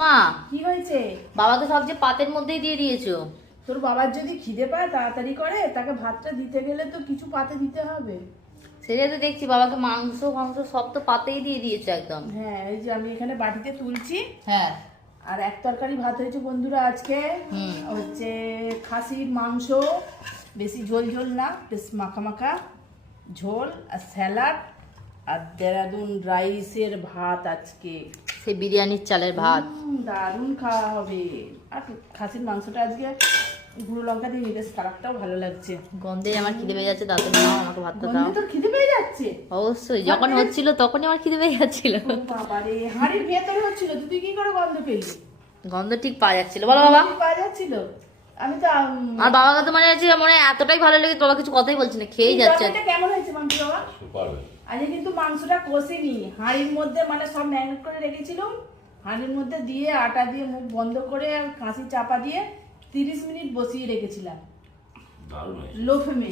মা কি হয়েছে? বাবাকে সব যে পাতের মধ্যেই দিয়ে দিয়েছো। তোর বাবার যদি খিদে পায় তাড়াতাড়ি করে, তাকে ভাতটা দিতে গেলে তো কিছু পাতে দিতে হবে। সেটাই তো দেখছি, বাবাকে মাংস ফাংস সব তো পাতেই দিয়ে দিয়েছো একদম। হ্যাঁ, এই যে আমি এখানে বাটিতে তুলছি। হ্যাঁ। আর এক তরকারি ভাত হয়েছে বন্ধুরা আজকে। হুম। হচ্ছে খাসির মাংস, বেশি ঝোল ঝোল না, বেশ মাখা মাখা ঝোল, আর স্যালাড, আর দেরাদুন রাইসের ভাত আজকে। সেই বিরিয়ানির চালের ভাত। দারুণ খাওয়া হবে। আর খাসির মাংসটা আজকে গুঁড়ো লঙ্কা দিয়ে বেশ কালারটাও ভালো লাগছে। গন্ধে আমার খিদে পেয়ে যাচ্ছে, তাতে নাও আমাকে ভাতটা দাও। গন্ধে তোর খিদে পেয়ে যাচ্ছে? অবশ্যই, যখন হচ্ছিল তখনই আমার খিদে পেয়ে যাচ্ছিল। বাবারে, হাঁড়ির ভেতরে হচ্ছিল, তুই কি করে গন্ধ পেলি? গন্ধ ঠিক পাওয়া যাচ্ছিল, বলো বাবা। পাওয়া যাচ্ছিল। আমি তো আর বাবাকে তো মানে এতটাই ভালো লেগে বাবা কিছু কথাই বলছে না, খেয়েই যাচ্ছে। এটা কেমন হয়েছে মাংস বাবা? সুপার। আজকে কিন্তু মাংসটা কষিনি, হাঁড়ির মধ্যে মানে সব ম্যারিনেট করে রেখেছিলাম। হাঁড়ির মধ্যে দিয়ে আটা দিয়ে মুখ বন্ধ করে কাঁচি চাপা দিয়ে 30 মিনিট বসিয়ে রেখেছিলাম দারুণ হয়েছে। লো ফ্লেমে।